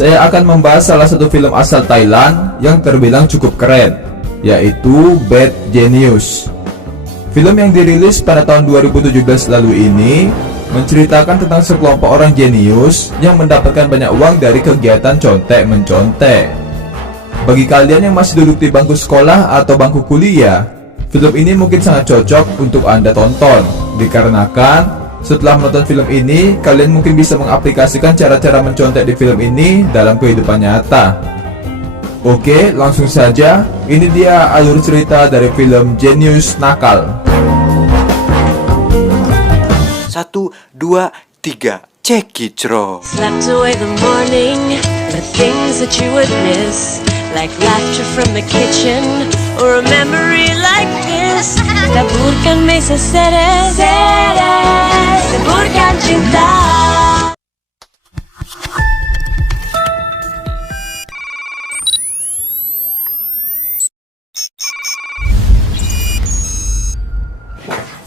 saya akan membahas salah satu film asal Thailand yang terbilang cukup keren, yaitu Bad Genius. Film yang dirilis pada tahun 2017 lalu ini menceritakan tentang sekelompok orang jenius yang mendapatkan banyak uang dari kegiatan contek-mencontek. Bagi kalian yang masih duduk di bangku sekolah atau bangku kuliah, film ini mungkin sangat cocok untuk Anda tonton, dikarenakan setelah menonton film ini, kalian mungkin bisa mengaplikasikan cara-cara mencontek di film ini dalam kehidupan nyata. Oke, langsung saja. Ini dia alur cerita dari film Jenius Nakal. 1, 2, 3, cekicro. Slept away the morning, the things that you would miss, like laughter from the kitchen, or a memory like this. Taburkan mesa seres, taburkan cinta.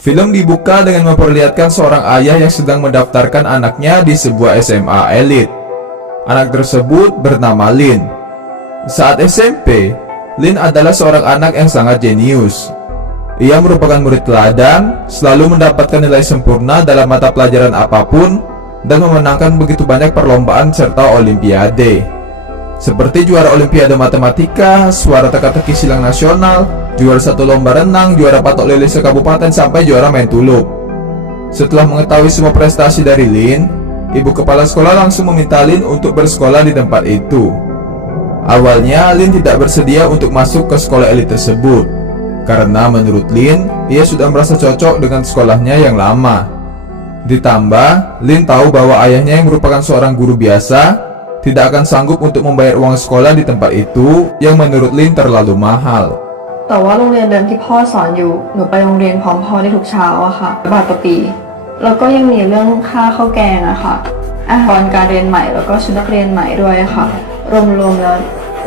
Film dibuka dengan memperlihatkan seorang ayah yang sedang mendaftarkan anaknya di sebuah SMA elit. Anak tersebut bernama Lin. Saat SMP, Lin adalah seorang anak yang sangat jenius. Ia merupakan murid teladan, selalu mendapatkan nilai sempurna dalam mata pelajaran apapun, dan memenangkan begitu banyak perlombaan serta olimpiade. Seperti juara olimpiade matematika, suara teka-teki silang nasional, juara satu lomba renang, juara patok lele sekabupaten, sampai juara main tuluk. Setelah mengetahui semua prestasi dari Lin, ibu kepala sekolah langsung meminta Lin untuk bersekolah di tempat itu. Awalnya Lin tidak bersedia untuk masuk ke sekolah elit tersebut, karena menurut Lin, ia sudah merasa cocok dengan sekolahnya yang lama. Ditambah, Lin tahu bahwa ayahnya yang merupakan seorang guru biasa tidak akan sanggup untuk membayar uang sekolah di tempat itu yang menurut Lin terlalu mahal. แต่ว่าโรงเรียนเดิมที่พ่อสอนอยู่หนูไปโรงเรียนพร้อมพ่อได้ทุกเช้าอะค่ะบาทต่อปีแล้วก็ยังมีเรื่องค่าข้าวแกงอะค่ะอาหารการเรียนใหม่แล้วก็ชุดนักเรียนใหม่ด้วยค่ะรวมๆแล้ว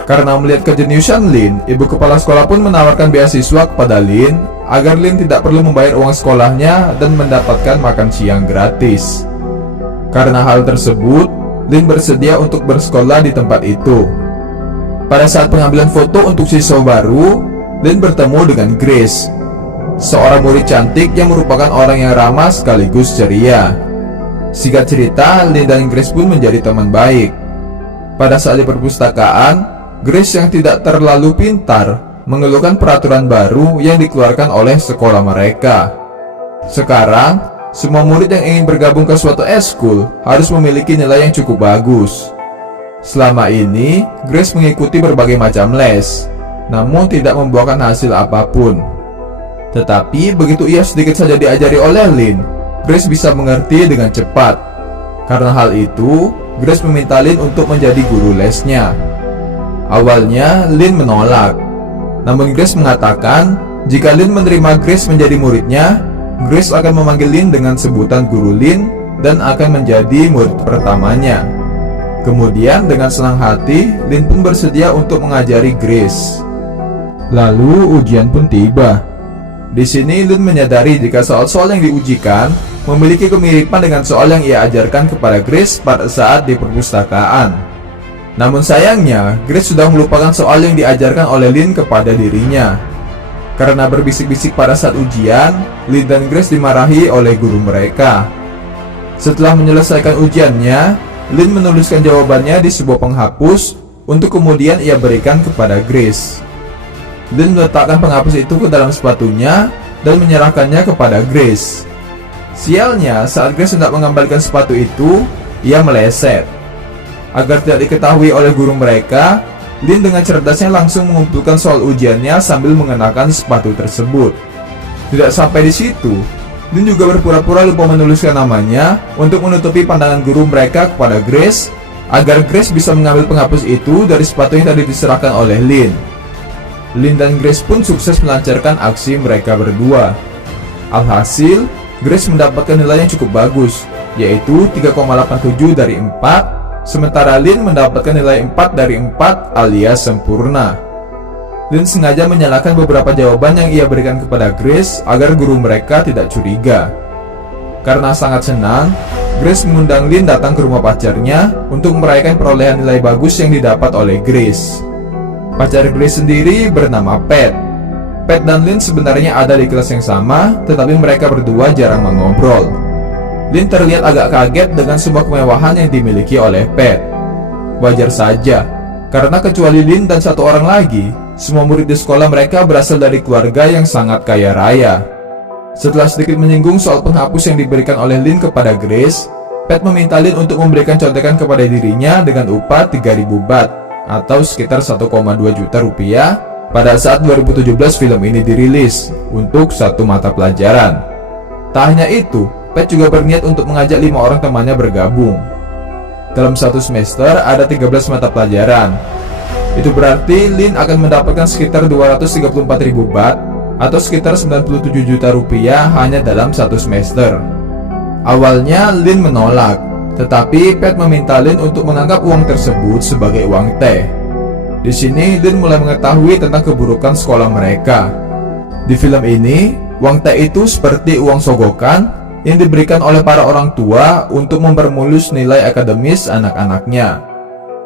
Karena melihat kejeniusan Lin, ibu kepala sekolah pun menawarkan beasiswa kepada Lin agar Lin tidak perlu membayar uang sekolahnya dan mendapatkan makan siang gratis. Karena hal tersebut, Lin bersedia untuk bersekolah di tempat itu. Pada saat pengambilan foto untuk siswa baru, Lin bertemu dengan Grace, seorang murid cantik yang merupakan orang yang ramah sekaligus ceria. Singkat cerita, Lin dan Grace pun menjadi teman baik. Pada saat di perpustakaan, Grace yang tidak terlalu pintar mengeluhkan peraturan baru yang dikeluarkan oleh sekolah mereka. Sekarang, semua murid yang ingin bergabung ke suatu eskul harus memiliki nilai yang cukup bagus. Selama ini, Grace mengikuti berbagai macam les, namun tidak membuahkan hasil apapun. Tetapi begitu ia sedikit saja diajari oleh Lin, Grace bisa mengerti dengan cepat. Karena hal itu, Grace meminta Lin untuk menjadi guru lesnya. Awalnya, Lin menolak. Namun Grace mengatakan, jika Lin menerima Grace menjadi muridnya, Grace akan memanggil Lin dengan sebutan guru Lin dan akan menjadi murid pertamanya. Kemudian dengan senang hati, Lin pun bersedia untuk mengajari Grace. Lalu ujian pun tiba. Di sini Lin menyadari jika soal-soal yang diujikan memiliki kemiripan dengan soal yang ia ajarkan kepada Grace pada saat di perpustakaan. Namun sayangnya, Grace sudah melupakan soal yang diajarkan oleh Lin kepada dirinya. Karena berbisik-bisik pada saat ujian, Lin dan Grace dimarahi oleh guru mereka. Setelah menyelesaikan ujiannya, Lin menuliskan jawabannya di sebuah penghapus untuk kemudian ia berikan kepada Grace. Lin meletakkan penghapus itu ke dalam sepatunya dan menyerahkannya kepada Grace. Sialnya, saat Grace hendak mengembalikan sepatu itu, ia meleset. Agar tidak diketahui oleh guru mereka, Lin dengan cerdasnya langsung mengumpulkan soal ujiannya sambil mengenakan sepatu tersebut. Tidak sampai di situ, Lin juga berpura-pura lupa menuliskan namanya untuk menutupi pandangan guru mereka kepada Grace, agar Grace bisa mengambil penghapus itu dari sepatu yang tadi diserahkan oleh Lin. Lin dan Grace pun sukses melancarkan aksi mereka berdua. Alhasil, Grace mendapatkan nilai yang cukup bagus, yaitu 3,87 dari 4, sementara Lin mendapatkan nilai 4 dari 4 alias sempurna. Lin sengaja menyalahkan beberapa jawaban yang ia berikan kepada Grace agar guru mereka tidak curiga. Karena sangat senang, Grace mengundang Lin datang ke rumah pacarnya untuk merayakan perolehan nilai bagus yang didapat oleh Grace. Pacar Grace sendiri bernama Pat. Pat dan Lin sebenarnya ada di kelas yang sama, tetapi mereka berdua jarang mengobrol. Lin terlihat agak kaget dengan semua kemewahan yang dimiliki oleh Pat. Wajar saja, karena kecuali Lin dan satu orang lagi, semua murid di sekolah mereka berasal dari keluarga yang sangat kaya raya. Setelah sedikit menyinggung soal penghapus yang diberikan oleh Lin kepada Grace, Pat meminta Lin untuk memberikan contekan kepada dirinya dengan upah 3.000 baht atau sekitar 1,2 juta rupiah pada saat 2017 film ini dirilis untuk satu mata pelajaran. Tak hanya itu, Pat juga berniat untuk mengajak 5 orang temannya bergabung. Dalam satu semester ada 13 mata pelajaran. Itu berarti Lin akan mendapatkan sekitar 234.000 baht atau sekitar 97 juta rupiah hanya dalam satu semester. Awalnya Lin menolak, tetapi Pat meminta Lin untuk menganggap uang tersebut sebagai uang teh. Di sini Lin mulai mengetahui tentang keburukan sekolah mereka. Di film ini, uang teh itu seperti uang sogokan yang diberikan oleh para orang tua untuk mempermulus nilai akademis anak-anaknya.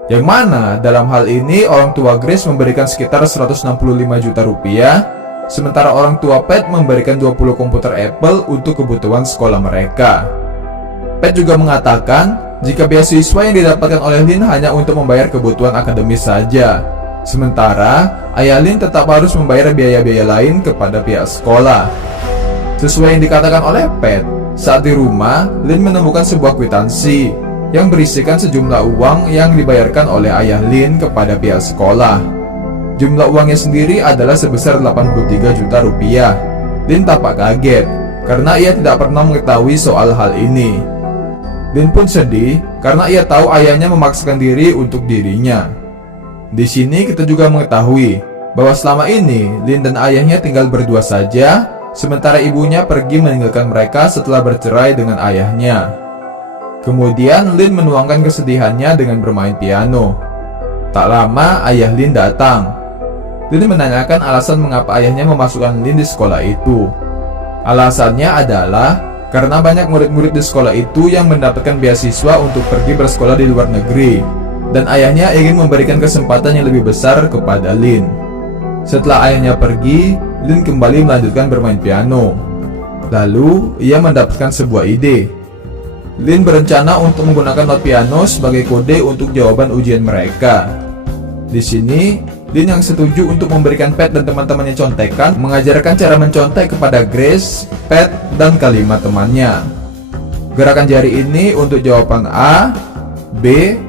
Yang mana dalam hal ini orang tua Grace memberikan sekitar 165 juta rupiah, sementara orang tua Pat memberikan 20 komputer Apple untuk kebutuhan sekolah mereka. Pat juga mengatakan jika beasiswa yang didapatkan oleh Lin hanya untuk membayar kebutuhan akademis saja, sementara ayah Lin tetap harus membayar biaya-biaya lain kepada pihak sekolah. Sesuai yang dikatakan oleh Pat, saat di rumah, Lin menemukan sebuah kwitansi yang berisikan sejumlah uang yang dibayarkan oleh ayah Lin kepada pihak sekolah. Jumlah uangnya sendiri adalah sebesar 83 juta rupiah. Lin tampak kaget karena ia tidak pernah mengetahui soal hal ini. Lin pun sedih karena ia tahu ayahnya memaksakan diri untuk dirinya. Di sini kita juga mengetahui bahwa selama ini Lin dan ayahnya tinggal berdua saja, sementara ibunya pergi meninggalkan mereka setelah bercerai dengan ayahnya. Kemudian Lin menuangkan kesedihannya dengan bermain piano. Tak lama ayah Lin datang. Lin menanyakan alasan mengapa ayahnya memasukkan Lin di sekolah itu. Alasannya adalah karena banyak murid-murid di sekolah itu yang mendapatkan beasiswa untuk pergi bersekolah di luar negeri, dan ayahnya ingin memberikan kesempatan yang lebih besar kepada Lin. Setelah ayahnya pergi, Lin kembali melanjutkan bermain piano. Lalu, ia mendapatkan sebuah ide. Lin berencana untuk menggunakan not piano sebagai kode untuk jawaban ujian mereka. Di sini, Lin yang setuju untuk memberikan Pat dan teman-temannya contekan, mengajarkan cara mencontek kepada Grace, Pat, dan kalimat temannya. Gerakan jari ini untuk jawaban A, B,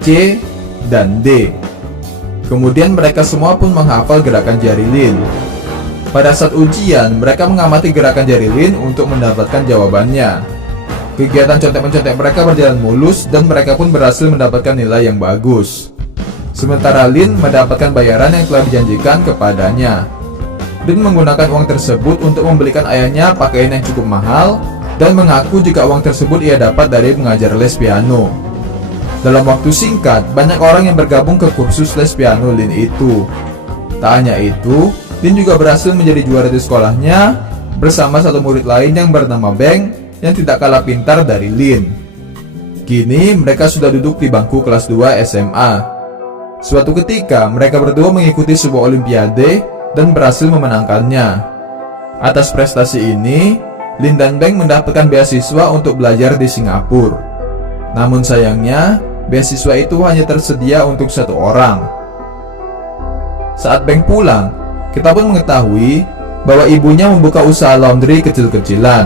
C, dan D. Kemudian mereka semua pun menghafal gerakan jari Lin. Pada saat ujian, mereka mengamati gerakan jari Lin untuk mendapatkan jawabannya. Kegiatan contek-mencontek mereka berjalan mulus dan mereka pun berhasil mendapatkan nilai yang bagus. Sementara Lin mendapatkan bayaran yang telah dijanjikan kepadanya. Lin menggunakan uang tersebut untuk membelikan ayahnya pakaian yang cukup mahal dan mengaku jika uang tersebut ia dapat dari mengajar les piano. Dalam waktu singkat, banyak orang yang bergabung ke kursus les piano Lin itu. Tak hanya itu, Lin juga berhasil menjadi juara di sekolahnya bersama satu murid lain yang bernama Beng yang tidak kalah pintar dari Lin. Kini mereka sudah duduk di bangku kelas 2 SMA. Suatu ketika, mereka berdua mengikuti sebuah olimpiade dan berhasil memenangkannya. Atas prestasi ini, Lin dan Beng mendapatkan beasiswa untuk belajar di Singapura. Namun sayangnya, beasiswa itu hanya tersedia untuk satu orang. Saat Beng pulang, kita pun mengetahui bahwa ibunya membuka usaha laundry kecil-kecilan.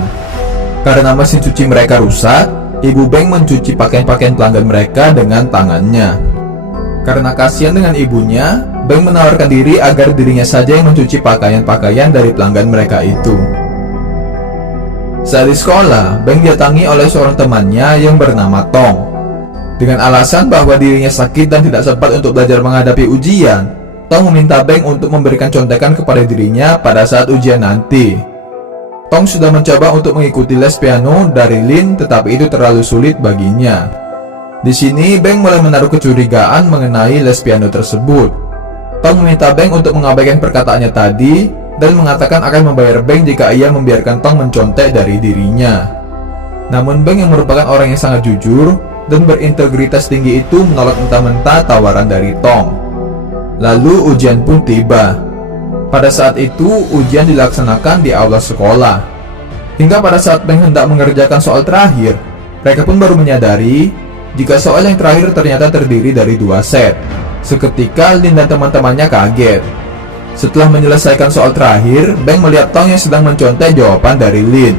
Karena mesin cuci mereka rusak, ibu Beng mencuci pakaian-pakaian pelanggan mereka dengan tangannya. Karena kasihan dengan ibunya, Beng menawarkan diri agar dirinya saja yang mencuci pakaian-pakaian dari pelanggan mereka itu. Saat di sekolah, Beng didatangi oleh seorang temannya yang bernama Tong. Dengan alasan bahwa dirinya sakit dan tidak sempat untuk belajar menghadapi ujian, Tong meminta Beng untuk memberikan contekan kepada dirinya pada saat ujian nanti. Tong sudah mencoba untuk mengikuti les piano dari Lin, tetapi itu terlalu sulit baginya. Di sini, Beng mulai menaruh kecurigaan mengenai les piano tersebut. Tong meminta Beng untuk mengabaikan perkataannya tadi dan mengatakan akan membayar Beng jika ia membiarkan Tong mencontek dari dirinya. Namun Beng yang merupakan orang yang sangat jujur dan berintegritas tinggi itu menolak mentah-mentah tawaran dari Tong. Lalu ujian pun tiba. Pada saat itu ujian dilaksanakan di aula sekolah. Hingga pada saat Beng hendak mengerjakan soal terakhir, mereka pun baru menyadari jika soal yang terakhir ternyata terdiri dari 2 set. Seketika Lin dan teman-temannya kaget. Setelah menyelesaikan soal terakhir, Beng melihat Tong yang sedang mencontek jawaban dari Lin.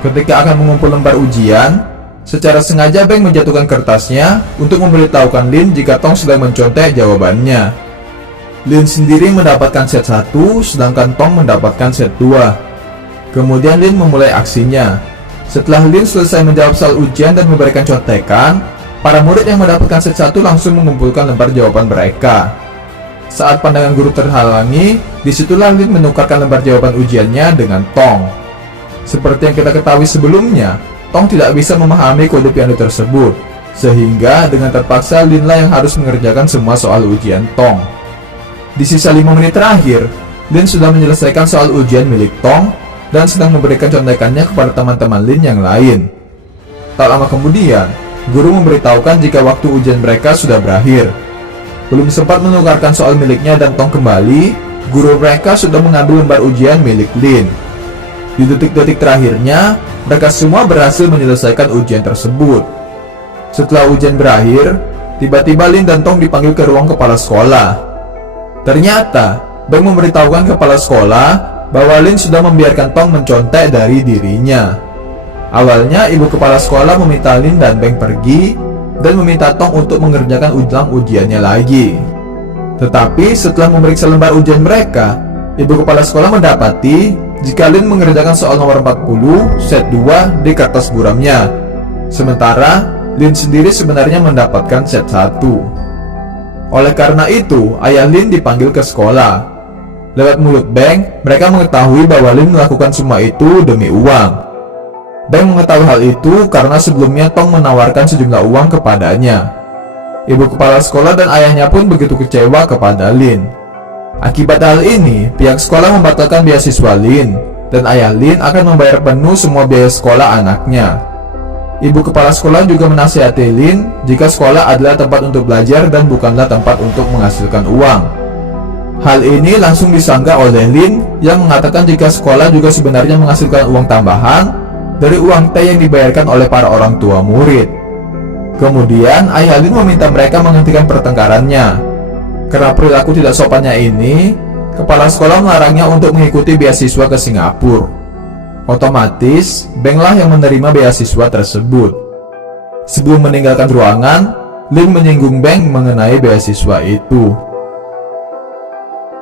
Ketika akan mengumpul lembar ujian, secara sengaja Beng menjatuhkan kertasnya untuk memberitahukan Lin jika Tong sedang mencontek jawabannya. Lin sendiri mendapatkan set 1, sedangkan Tong mendapatkan set 2. Kemudian Lin memulai aksinya. Setelah Lin selesai menjawab soal ujian dan memberikan contekan, para murid yang mendapatkan set 1 langsung mengumpulkan lembar jawaban mereka. Saat pandangan guru terhalangi, disitulah Lin menukarkan lembar jawaban ujiannya dengan Tong. Seperti yang kita ketahui sebelumnya, Tong tidak bisa memahami kode piano tersebut, sehingga dengan terpaksa Linlah yang harus mengerjakan semua soal ujian Tong. Di sisa 5 menit terakhir, Lin sudah menyelesaikan soal ujian milik Tong dan sedang memberikan contekannya kepada teman-teman Lin yang lain. Tak lama kemudian, guru memberitahukan jika waktu ujian mereka sudah berakhir. Belum sempat menukarkan soal miliknya dan Tong kembali, guru mereka sudah mengambil lembar ujian milik Lin. Di detik-detik terakhirnya, mereka semua berhasil menyelesaikan ujian tersebut. Setelah ujian berakhir, tiba-tiba Lin dan Tong dipanggil ke ruang kepala sekolah. Ternyata, Beng memberitahukan kepala sekolah bahwa Lin sudah membiarkan Tong mencontek dari dirinya. Awalnya, ibu kepala sekolah meminta Lin dan Beng pergi dan meminta Tong untuk mengerjakan ulang ujiannya lagi. Tetapi setelah memeriksa lembar ujian mereka, ibu kepala sekolah mendapati jika Lin mengerjakan soal nomor 40, set 2 di kertas buramnya. Sementara, Lin sendiri sebenarnya mendapatkan set 1. Oleh karena itu, ayah Lin dipanggil ke sekolah. Lewat mulut Beng, mereka mengetahui bahwa Lin melakukan semua itu demi uang. Beng mengetahui hal itu karena sebelumnya Tong menawarkan sejumlah uang kepadanya. Ibu kepala sekolah dan ayahnya pun begitu kecewa kepada Lin. Akibat hal ini, pihak sekolah membatalkan beasiswa Lin, dan ayah Lin akan membayar penuh semua biaya sekolah anaknya. Ibu kepala sekolah juga menasihati Lin jika sekolah adalah tempat untuk belajar dan bukanlah tempat untuk menghasilkan uang. Hal ini langsung disangka oleh Lin yang mengatakan jika sekolah juga sebenarnya menghasilkan uang tambahan dari uang teh yang dibayarkan oleh para orang tua murid. Kemudian ayah Lin meminta mereka menghentikan pertengkarannya. Karena perilaku tidak sopannya ini, kepala sekolah melarangnya untuk mengikuti beasiswa ke Singapura. Otomatis, Beng lah yang menerima beasiswa tersebut. Sebelum meninggalkan ruangan, Lin menyinggung Beng mengenai beasiswa itu.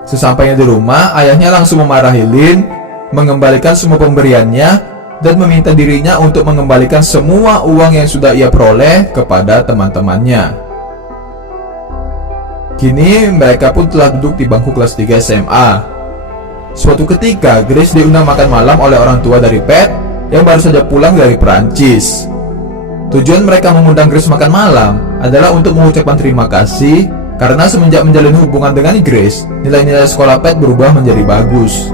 Sesampainya di rumah, ayahnya langsung memarahi Lin, mengembalikan semua pemberiannya, dan meminta dirinya untuk mengembalikan semua uang yang sudah ia peroleh kepada teman-temannya. Kini mereka pun telah duduk di bangku kelas 3 SMA. Suatu ketika, Grace diundang makan malam oleh orang tua dari Pat yang baru saja pulang dari Perancis. Tujuan mereka mengundang Grace makan malam adalah untuk mengucapkan terima kasih karena semenjak menjalin hubungan dengan Grace, nilai-nilai sekolah Pat berubah menjadi bagus.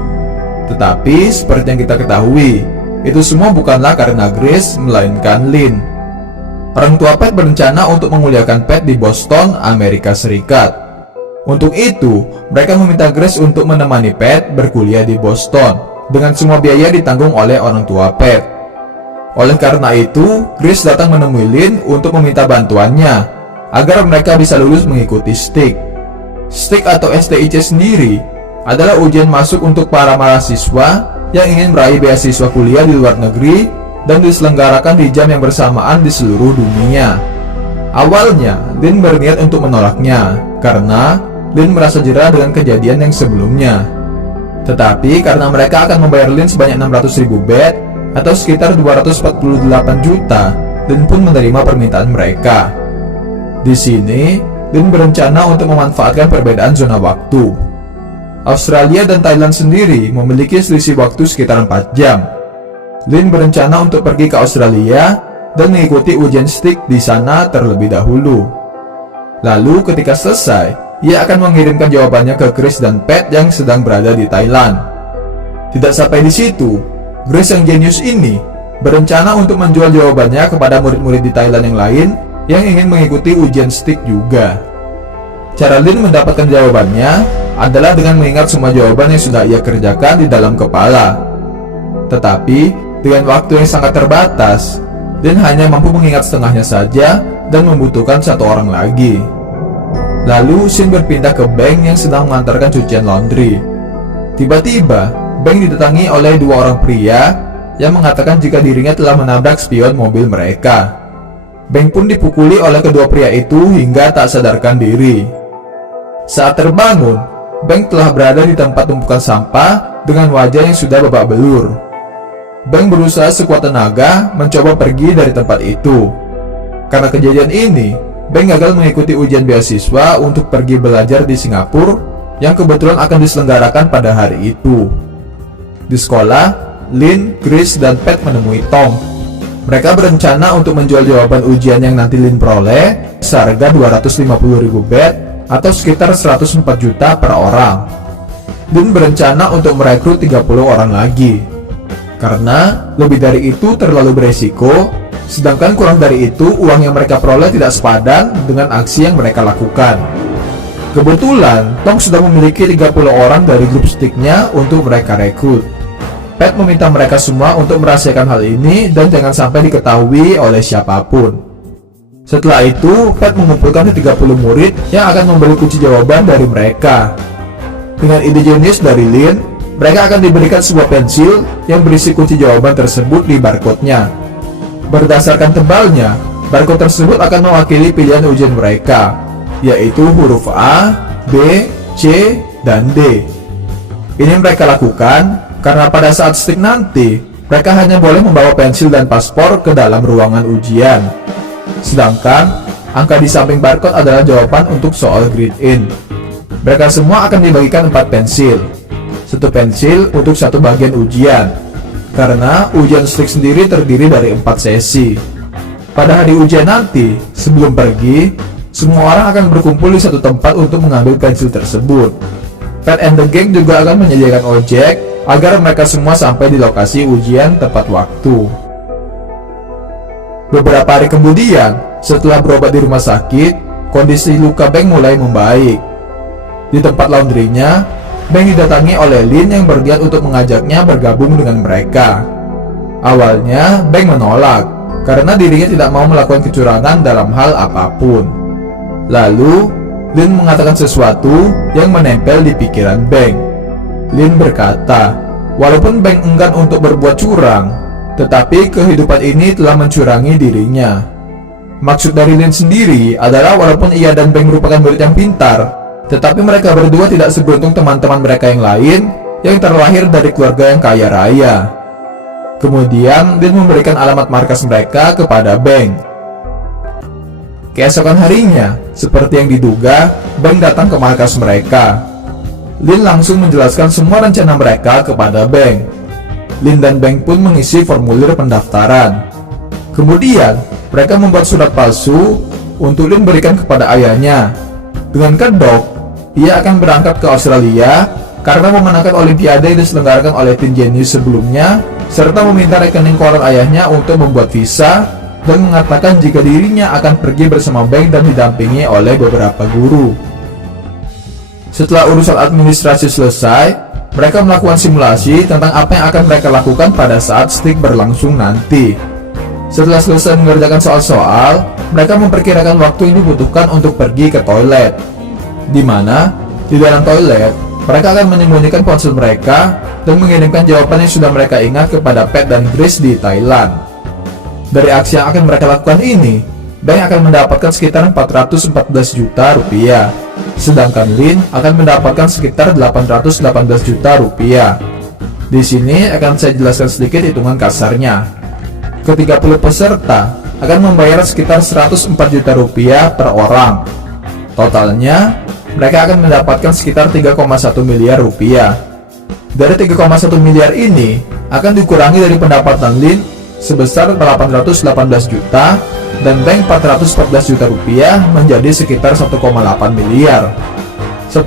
Tetapi seperti yang kita ketahui, itu semua bukanlah karena Grace, melainkan Lin. Orang tua Pat berencana untuk menguliakan Pat di Boston, Amerika Serikat. Untuk itu, mereka meminta Grace untuk menemani Pat berkuliah di Boston, dengan semua biaya ditanggung oleh orang tua Pat. Oleh karena itu, Grace datang menemui Lin untuk meminta bantuannya, agar mereka bisa lulus mengikuti STIC. STIC atau STIC sendiri adalah ujian masuk untuk para mahasiswa yang ingin meraih beasiswa kuliah di luar negeri dan diselenggarakan di jam yang bersamaan di seluruh dunia. Awalnya, Lin berniat untuk menolaknya, karena Lin merasa jera dengan kejadian yang sebelumnya. Tetapi karena mereka akan membayar Lin sebanyak 600.000 baht, atau sekitar 248 juta, Lin pun menerima permintaan mereka. Di sini, Lin berencana untuk memanfaatkan perbedaan zona waktu. Australia dan Thailand sendiri memiliki selisih waktu sekitar 4 jam. Lin berencana untuk pergi ke Australia dan mengikuti ujian STIC di sana terlebih dahulu. Lalu ketika selesai, ia akan mengirimkan jawabannya ke Grace dan Pat yang sedang berada di Thailand. Tidak sampai di situ, Grace yang jenius ini berencana untuk menjual jawabannya kepada murid-murid di Thailand yang lain yang ingin mengikuti ujian STIK juga. Cara Lin mendapatkan jawabannya adalah dengan mengingat semua jawaban yang sudah ia kerjakan di dalam kepala. Tetapi, dengan waktu yang sangat terbatas, Lin hanya mampu mengingat setengahnya saja dan membutuhkan satu orang lagi. Lalu, Shin berpindah ke Beng yang sedang mengantarkan cucian laundry. Tiba-tiba, Beng didatangi oleh dua orang pria yang mengatakan jika dirinya telah menabrak spion mobil mereka. Beng pun dipukuli oleh kedua pria itu hingga tak sadarkan diri. Saat terbangun, Beng telah berada di tempat tumpukan sampah dengan wajah yang sudah babak belur. Beng berusaha sekuat tenaga mencoba pergi dari tempat itu. Karena kejadian ini, Beng gagal mengikuti ujian beasiswa untuk pergi belajar di Singapura yang kebetulan akan diselenggarakan pada hari itu. Di sekolah, Lin, Chris, dan Pat menemui Tom. Mereka berencana untuk menjual jawaban ujian yang nanti Lin peroleh seharga 250.000 baht atau sekitar 104 juta per orang. Lin berencana untuk merekrut 30 orang lagi. Karena lebih dari itu terlalu beresiko, sedangkan kurang dari itu uang yang mereka peroleh tidak sepadan dengan aksi yang mereka lakukan. Kebetulan, Tom sudah memiliki 30 orang dari grup STIK-nya untuk mereka rekrut. Pat meminta mereka semua untuk merahasiakan hal ini dan jangan sampai diketahui oleh siapapun. Setelah itu, Pat mengumpulkan 30 murid yang akan membeli kunci jawaban dari mereka. Dengan ide jenius dari Lin, mereka akan diberikan sebuah pensil yang berisi kunci jawaban tersebut di barcode-nya. Berdasarkan tebalnya, barcode tersebut akan mewakili pilihan ujian mereka, yaitu huruf A, B, C, dan D. Ini mereka lakukan karena pada saat STIK nanti, mereka hanya boleh membawa pensil dan paspor ke dalam ruangan ujian. Sedangkan, angka di samping barcode adalah jawaban untuk soal grade-in. Mereka semua akan dibagikan 4 pensil. Satu pensil untuk satu bagian ujian, karena ujian STIK sendiri terdiri dari 4 sesi. Pada hari ujian nanti, sebelum pergi, semua orang akan berkumpul di satu tempat untuk mengambil pensil tersebut. Pat and the Gang juga akan menyediakan ojek agar mereka semua sampai di lokasi ujian tepat waktu. Beberapa hari kemudian, setelah berobat di rumah sakit, kondisi luka Beng mulai membaik. Di tempat laundrynya, Beng didatangi oleh Lin yang berniat untuk mengajaknya bergabung dengan mereka. Awalnya, Beng menolak karena dirinya tidak mau melakukan kecurangan dalam hal apapun. Lalu, Lin mengatakan sesuatu yang menempel di pikiran Beng. Lin berkata, walaupun Beng enggan untuk berbuat curang, tetapi kehidupan ini telah mencurangi dirinya. Maksud dari Lin sendiri adalah walaupun ia dan Beng merupakan murid yang pintar, tetapi mereka berdua tidak seberuntung teman-teman mereka yang lain yang terlahir dari keluarga yang kaya raya. Kemudian, Lin memberikan alamat markas mereka kepada Beng. Keesokan harinya, seperti yang diduga, Beng datang ke markas mereka. Lin langsung menjelaskan semua rencana mereka kepada Beng. Lin dan Beng pun mengisi formulir pendaftaran. Kemudian, mereka membuat surat palsu untuk Lin berikan kepada ayahnya. Dengan kedok, ia akan berangkat ke Australia karena memenangkan olimpiade yang diselenggarakan oleh tim jenius sebelumnya, serta meminta rekening koran ayahnya untuk membuat visa dan mengatakan jika dirinya akan pergi bersama Beng dan didampingi oleh beberapa guru. Setelah urusan administrasi selesai, mereka melakukan simulasi tentang apa yang akan mereka lakukan pada saat STIK berlangsung nanti. Setelah selesai mengerjakan soal-soal, mereka memperkirakan waktu yang dibutuhkan untuk pergi ke toilet. Di mana, di dalam toilet, mereka akan menyembunyikan ponsel mereka dan mengirimkan jawaban yang sudah mereka ingat kepada Pat dan Chris di Thailand. Dari aksi yang akan mereka lakukan ini, Beng akan mendapatkan sekitar 414 juta rupiah, sedangkan Lin akan mendapatkan sekitar 818 juta rupiah. Di sini akan saya jelaskan sedikit hitungan kasarnya. Ke-30 peserta akan membayar sekitar 104 juta rupiah per orang. Totalnya, mereka akan mendapatkan sekitar 3,1 miliar rupiah. Dari 3,1 miliar ini akan dikurangi dari pendapatan Lin sebesar 818 juta dan Beng 414 juta rupiah menjadi sekitar 1,8 miliar. 1,8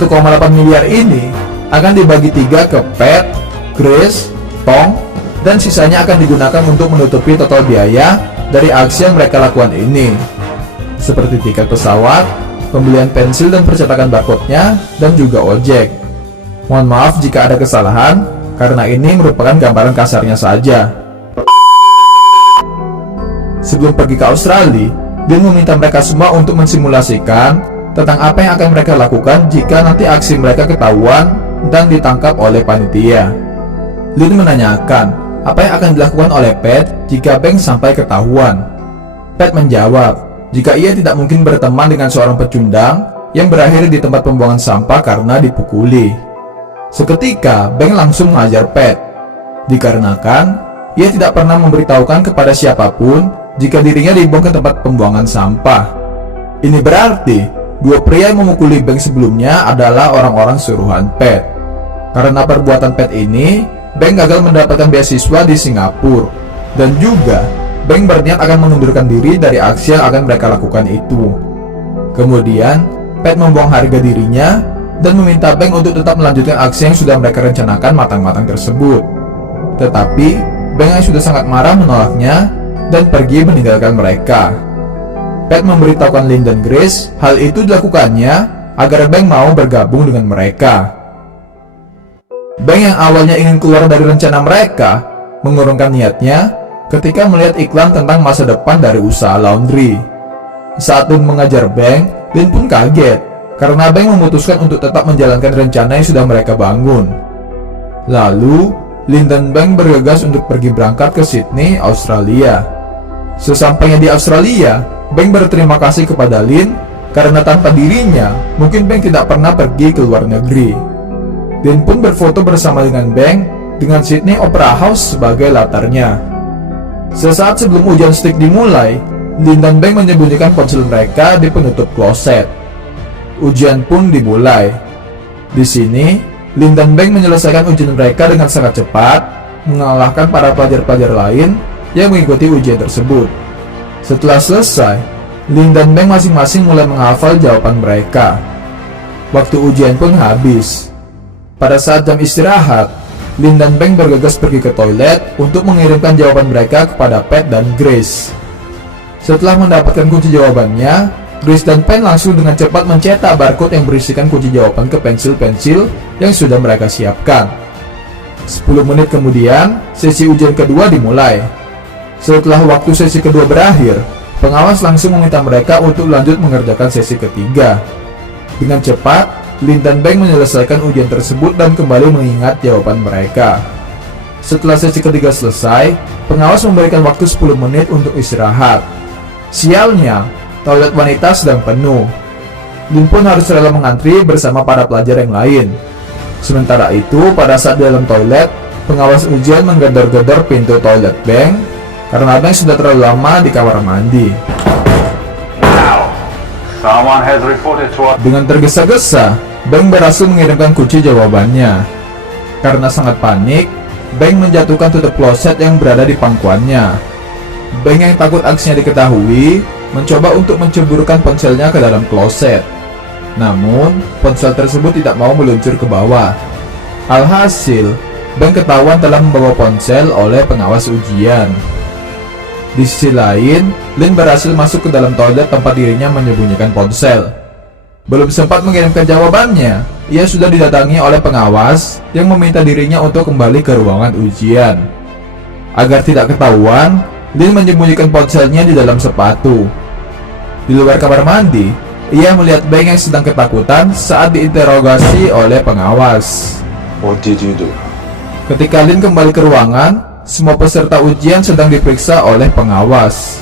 miliar ini akan dibagi 3 ke Pat, Chris, Tom, dan sisanya akan digunakan untuk menutupi total biaya dari aksi yang mereka lakukan ini, seperti tiket pesawat, pembelian pensil dan percetakan barcode-nya, dan juga ojek. Mohon maaf jika ada kesalahan, karena ini merupakan gambaran kasarnya saja. Sebelum pergi ke Australia, Lin meminta mereka semua untuk mensimulasikan tentang apa yang akan mereka lakukan jika nanti aksi mereka ketahuan dan ditangkap oleh panitia. Lin menanyakan apa yang akan dilakukan oleh Pat jika Beng sampai ketahuan. Pat menjawab jika ia tidak mungkin berteman dengan seorang pecundang yang berakhir di tempat pembuangan sampah karena dipukuli. Seketika Beng langsung mengajar Pat, dikarenakan ia tidak pernah memberitahukan kepada siapapun jika dirinya dibuang ke tempat pembuangan sampah. Ini berarti dua pria yang memukuli Beng sebelumnya adalah orang-orang suruhan Pat. Karena perbuatan Pat ini, Beng gagal mendapatkan beasiswa di Singapura, dan juga Beng berniat akan mengundurkan diri dari aksi yang akan mereka lakukan itu. Kemudian Pat membuang harga dirinya dan meminta Beng untuk tetap melanjutkan aksi yang sudah mereka rencanakan matang-matang tersebut. Tetapi Beng yang sudah sangat marah menolaknya dan pergi meninggalkan mereka. Pat memberitahukan Lin dan Grace hal itu dilakukannya agar Beng mau bergabung dengan mereka. Beng yang awalnya ingin keluar dari rencana mereka mengurungkan niatnya ketika melihat iklan tentang masa depan dari usaha laundry. Saat Lin mengajar Beng, Lin pun kaget karena Beng memutuskan untuk tetap menjalankan rencana yang sudah mereka bangun. Lalu Lin dan Beng bergegas untuk pergi berangkat ke Sydney, Australia. Sesampainya di Australia, Beng berterima kasih kepada Lin karena tanpa dirinya mungkin Beng tidak pernah pergi ke luar negeri. Lin pun berfoto bersama dengan Beng dengan Sydney Opera House sebagai latarnya. Sesaat sebelum ujian stick dimulai, Lin dan Beng menyembunyikan ponsel mereka di penutup kloset. Ujian pun dimulai. Di sini, Lin dan Beng menyelesaikan ujian mereka dengan sangat cepat, mengalahkan para pelajar-pelajar lain yang mengikuti ujian tersebut. Setelah selesai, Lin dan Beng masing-masing mulai menghafal jawaban mereka. Waktu ujian pun habis. Pada saat jam istirahat, Lin dan Beng bergegas pergi ke toilet untuk mengirimkan jawaban mereka kepada Pat dan Grace. Setelah mendapatkan kunci jawabannya, Grace dan Pat langsung dengan cepat mencetak barcode yang berisikan kunci jawaban ke pensil-pensil yang sudah mereka siapkan. 10 menit kemudian, sesi ujian kedua dimulai. Setelah waktu sesi kedua berakhir, pengawas langsung meminta mereka untuk lanjut mengerjakan sesi ketiga. Dengan cepat, Lin dan Beng menyelesaikan ujian tersebut dan kembali mengingat jawaban mereka. Setelah sesi ketiga selesai, pengawas memberikan waktu 10 menit untuk istirahat. Sialnya, toilet wanita sedang penuh. Lin pun harus rela mengantri bersama para pelajar yang lain. Sementara itu, pada saat di dalam toilet, pengawas ujian menggedor-gedor pintu toilet Beng karena Beng sudah terlalu lama di kamar mandi. Dengan tergesa-gesa, Beng berhasil mengirimkan kunci jawabannya. Karena sangat panik, Beng menjatuhkan tutup kloset yang berada di pangkuannya. Beng yang takut aksinya diketahui, mencoba untuk menceburkan ponselnya ke dalam kloset. Namun, ponsel tersebut tidak mau meluncur ke bawah. Alhasil, Beng ketahuan telah membawa ponsel oleh pengawas ujian. Di sisi lain, Lin berhasil masuk ke dalam toilet tempat dirinya menyembunyikan ponsel. Belum sempat mengirimkan jawabannya, ia sudah didatangi oleh pengawas yang meminta dirinya untuk kembali ke ruangan ujian. Agar tidak ketahuan, Lin menyembunyikan ponselnya di dalam sepatu. Di luar kamar mandi, ia melihat Beng yang sedang ketakutan saat diinterogasi oleh pengawas. What did you do? Ketika Lin kembali ke ruangan, semua peserta ujian sedang diperiksa oleh pengawas.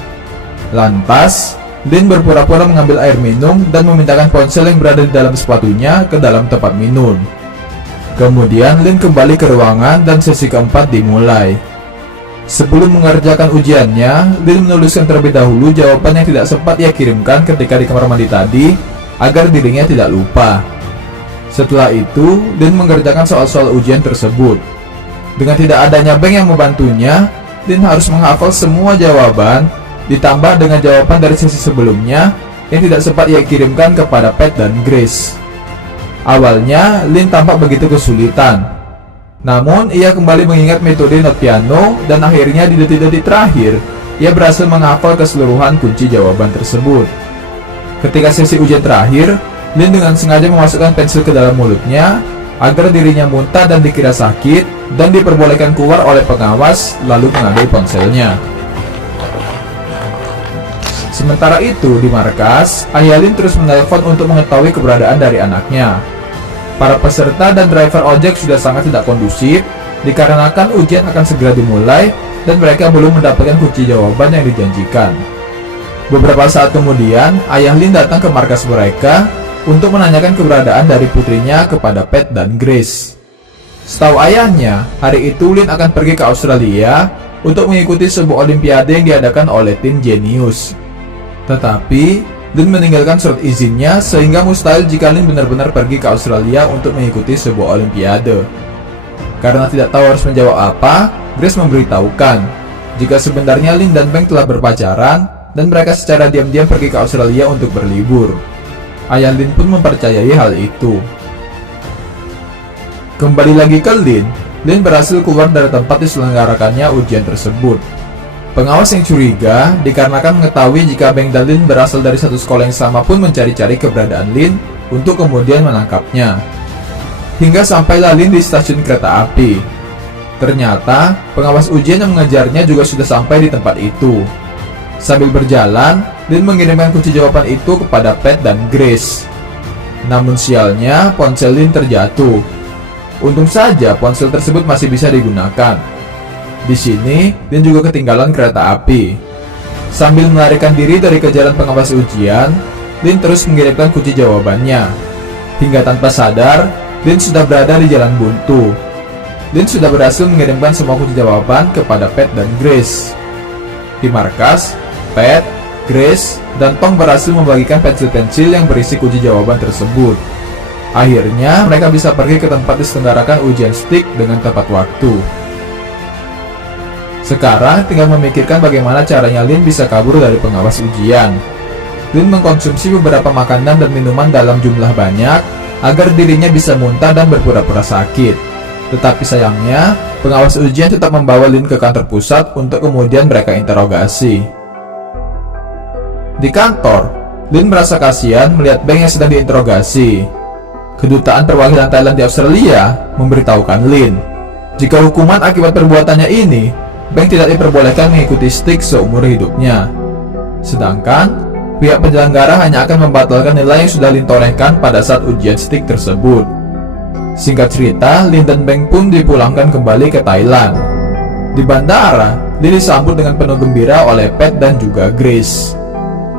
Lantas, Lin berpura-pura mengambil air minum dan memindahkan ponsel yang berada di dalam sepatunya ke dalam tempat minum. Kemudian Lin kembali ke ruangan dan sesi keempat dimulai. Sebelum mengerjakan ujiannya, Lin menuliskan terlebih dahulu jawaban yang tidak sempat ia kirimkan ketika di kamar mandi tadi, agar dirinya tidak lupa. Setelah itu, Lin mengerjakan soal-soal ujian tersebut. Dengan tidak adanya Beng yang membantunya, Lin harus menghafal semua jawaban, ditambah dengan jawaban dari sesi sebelumnya yang tidak sempat ia kirimkan kepada Pat dan Grace. Awalnya, Lin tampak begitu kesulitan. Namun, ia kembali mengingat metode not piano dan akhirnya di detik-detik terakhir, ia berhasil menghafal keseluruhan kunci jawaban tersebut. Ketika sesi ujian terakhir, Lin dengan sengaja memasukkan pensil ke dalam mulutnya agar dirinya muntah dan dikira sakit dan diperbolehkan keluar oleh pengawas lalu mengambil ponselnya. Sementara itu, di markas, ayah Lin terus menelpon untuk mengetahui keberadaan dari anaknya. Para peserta dan driver ojek sudah sangat tidak kondusif dikarenakan ujian akan segera dimulai dan mereka belum mendapatkan kunci jawaban yang dijanjikan. Beberapa saat kemudian, ayah Lin datang ke markas mereka untuk menanyakan keberadaan dari putrinya kepada Pat dan Grace. Setahu ayahnya, hari itu Lin akan pergi ke Australia untuk mengikuti sebuah olimpiade yang diadakan oleh Teen Genius. Tetapi, Lin meninggalkan surat izinnya sehingga mustahil jika Lin benar-benar pergi ke Australia untuk mengikuti sebuah olimpiade. Karena tidak tahu harus menjawab apa, Grace memberitahukan jika sebenarnya Lin dan Beng telah berpacaran dan mereka secara diam-diam pergi ke Australia untuk berlibur. Ayah Lin pun mempercayai hal itu. Kembali lagi ke Lin berhasil keluar dari tempat diselenggarakannya ujian tersebut. Pengawas yang curiga dikarenakan mengetahui jika Beng dan Lin berasal dari satu sekolah yang sama pun mencari-cari keberadaan Lin untuk kemudian menangkapnya. Hingga sampailah Lin di stasiun kereta api. Ternyata, pengawas ujian yang mengejarnya juga sudah sampai di tempat itu. Sambil berjalan, Lin mengirimkan kunci jawaban itu kepada Pat dan Grace. Namun sialnya, ponsel Lin terjatuh. Untung saja ponsel tersebut masih bisa digunakan. Di sini, Lin juga ketinggalan kereta api. Sambil melarikan diri dari kejaran pengawas ujian, Lin terus mengirimkan kunci jawabannya. Hingga tanpa sadar, Lin sudah berada di jalan buntu. Lin sudah berhasil mengirimkan semua kunci jawaban kepada Pat dan Grace. Di markas, Pat, Grace, dan Tong berhasil membagikan pensil-pensil yang berisi kunci jawaban tersebut. Akhirnya, mereka bisa pergi ke tempat diselenggarakan ujian stick dengan tepat waktu. Sekarang tinggal memikirkan bagaimana caranya Lin bisa kabur dari pengawas ujian. Lin mengkonsumsi beberapa makanan dan minuman dalam jumlah banyak agar dirinya bisa muntah dan berpura-pura sakit. Tetapi sayangnya, pengawas ujian tetap membawa Lin ke kantor pusat untuk kemudian mereka interogasi. Di kantor, Lin merasa kasihan melihat Beng yang sedang diinterogasi. Kedutaan perwakilan Thailand di Australia memberitahukan Lin jika hukuman akibat perbuatannya ini, Beng tidak diperbolehkan mengikuti stick seumur hidupnya. Sedangkan, pihak penyelenggara hanya akan membatalkan nilai yang sudah Lin torehkan pada saat ujian stick tersebut. Singkat cerita, Lin dan Beng pun dipulangkan kembali ke Thailand. Di bandara, Lin disambut dengan penuh gembira oleh Pat dan juga Grace.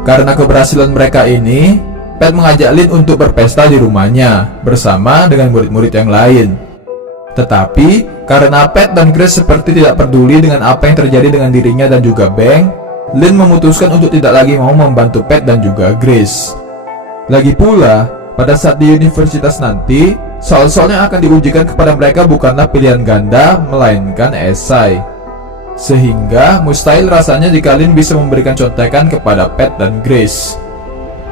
Karena keberhasilan mereka ini, Pat mengajak Lin untuk berpesta di rumahnya bersama dengan murid-murid yang lain. Tetapi, karena Pat dan Grace seperti tidak peduli dengan apa yang terjadi dengan dirinya dan juga Beng, Lin memutuskan untuk tidak lagi mau membantu Pat dan juga Grace. Lagi pula, pada saat di universitas nanti, soal-soal yang akan diujikan kepada mereka bukanlah pilihan ganda, melainkan esai. Sehingga, mustahil rasanya jika Lin bisa memberikan contekan kepada Pat dan Grace.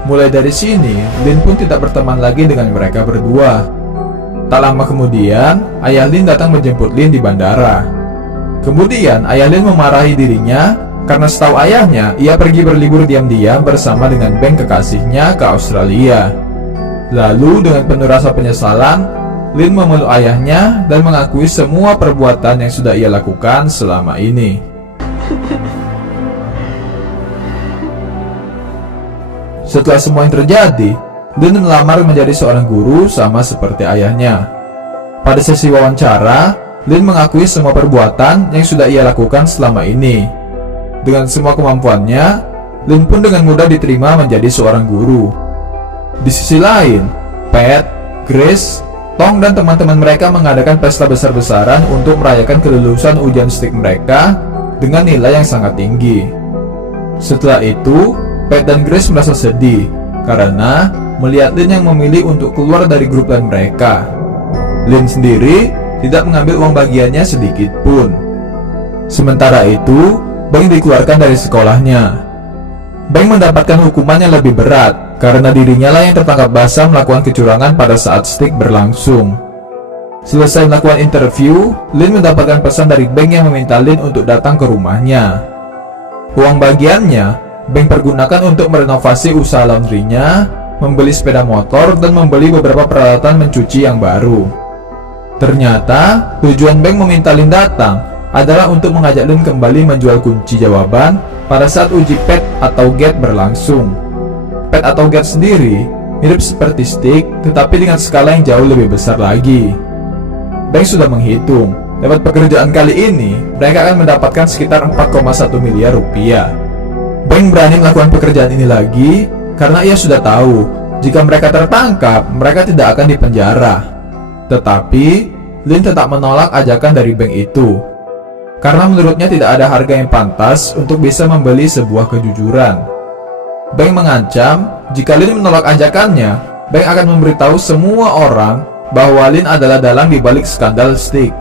Mulai dari sini, Lin pun tidak berteman lagi dengan mereka berdua. Tak lama kemudian, ayah Lin datang menjemput Lin di bandara. Kemudian, ayah Lin memarahi dirinya karena setahu ayahnya, ia pergi berlibur diam-diam bersama dengan Beng kekasihnya ke Australia. Lalu, dengan penuh rasa penyesalan, Lin memeluk ayahnya dan mengakui semua perbuatan yang sudah ia lakukan selama ini. Setelah semua yang terjadi, Lin melamar menjadi seorang guru sama seperti ayahnya. Pada sesi wawancara, Lin mengakui semua perbuatan yang sudah ia lakukan selama ini. Dengan semua kemampuannya, Lin pun dengan mudah diterima menjadi seorang guru. Di sisi lain, Pat, Grace, Tong dan teman-teman mereka mengadakan pesta besar-besaran untuk merayakan kelulusan ujian stick mereka dengan nilai yang sangat tinggi. Setelah itu, Pat dan Grace merasa sedih karena melihat Lin yang memilih untuk keluar dari grup lain mereka. Lin sendiri tidak mengambil uang bagiannya sedikit pun. Sementara itu, Beng dikeluarkan dari sekolahnya. Beng mendapatkan hukuman yang lebih berat karena dirinya lah yang tertangkap basah melakukan kecurangan pada saat stick berlangsung. Selesai melakukan interview, Lin mendapatkan pesan dari Beng yang meminta Lin untuk datang ke rumahnya. Uang bagiannya, Beng pergunakan untuk merenovasi usaha laundrynya, membeli sepeda motor, dan membeli beberapa peralatan mencuci yang baru. Ternyata, tujuan Beng meminta Lin datang adalah untuk mengajak Lin kembali menjual kunci jawaban pada saat uji PET atau GATE berlangsung. PET atau GATE sendiri mirip seperti stick, tetapi dengan skala yang jauh lebih besar lagi. Beng sudah menghitung, dapat pekerjaan kali ini, mereka akan mendapatkan sekitar 4,1 miliar rupiah. Beng berani melakukan pekerjaan ini lagi, karena ia sudah tahu, jika mereka tertangkap, mereka tidak akan dipenjara. Tetapi, Lin tetap menolak ajakan dari Beng itu, karena menurutnya tidak ada harga yang pantas untuk bisa membeli sebuah kejujuran. Beng mengancam, jika Lin menolak ajakannya, Beng akan memberitahu semua orang bahwa Lin adalah dalang di balik skandal stick.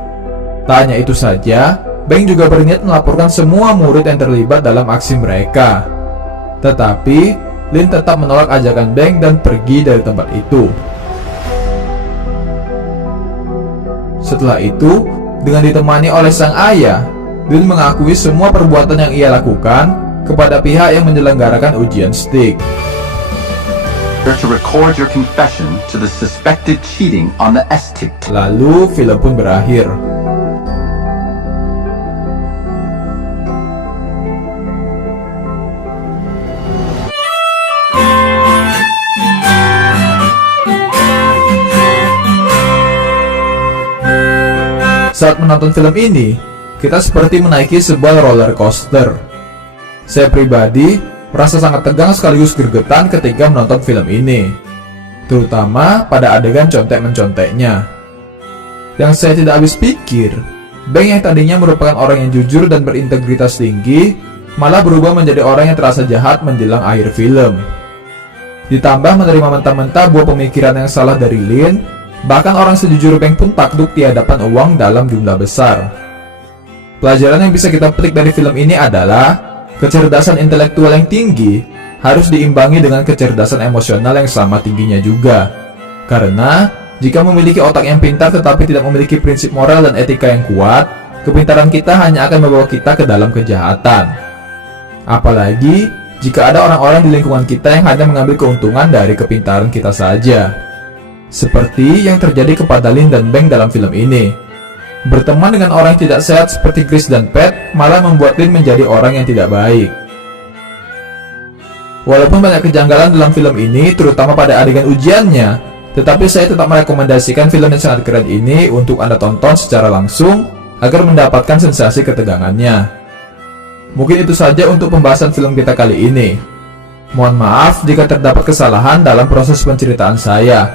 Tak hanya itu saja, Beng juga berniat melaporkan semua murid yang terlibat dalam aksi mereka. Tetapi, Lin tetap menolak ajakan Beng dan pergi dari tempat itu. Setelah itu, dengan ditemani oleh sang ayah, Lin mengakui semua perbuatan yang ia lakukan kepada pihak yang menyelenggarakan ujian stick. To record your confession to the suspected cheating on the STIC. Lalu film pun berakhir. Saat menonton film ini, kita seperti menaiki sebuah roller coaster. Saya pribadi merasa sangat tegang sekaligus gregetan ketika menonton film ini, terutama pada adegan contek-menconteknya. Yang saya tidak habis pikir, Beng yang tadinya merupakan orang yang jujur dan berintegritas tinggi, malah berubah menjadi orang yang terasa jahat menjelang akhir film. Ditambah menerima mentah-mentah buah pemikiran yang salah dari Lin, bahkan orang sejujur Beng pun takduk di hadapan uang dalam jumlah besar. Pelajaran yang bisa kita petik dari film ini adalah kecerdasan intelektual yang tinggi harus diimbangi dengan kecerdasan emosional yang sama tingginya juga. Karena jika memiliki otak yang pintar tetapi tidak memiliki prinsip moral dan etika yang kuat, kepintaran kita hanya akan membawa kita ke dalam kejahatan. Apalagi jika ada orang-orang di lingkungan kita yang hanya mengambil keuntungan dari kepintaran kita saja. Seperti yang terjadi kepada Lin dan Beng dalam film ini. Berteman dengan orang yang tidak sehat seperti Chris dan Pat malah membuat Lin menjadi orang yang tidak baik. Walaupun banyak kejanggalan dalam film ini, terutama pada adegan ujiannya, tetapi saya tetap merekomendasikan film yang sangat keren ini untuk Anda tonton secara langsung agar mendapatkan sensasi ketegangannya. Mungkin itu saja untuk pembahasan film kita kali ini. Mohon maaf jika terdapat kesalahan dalam proses penceritaan saya.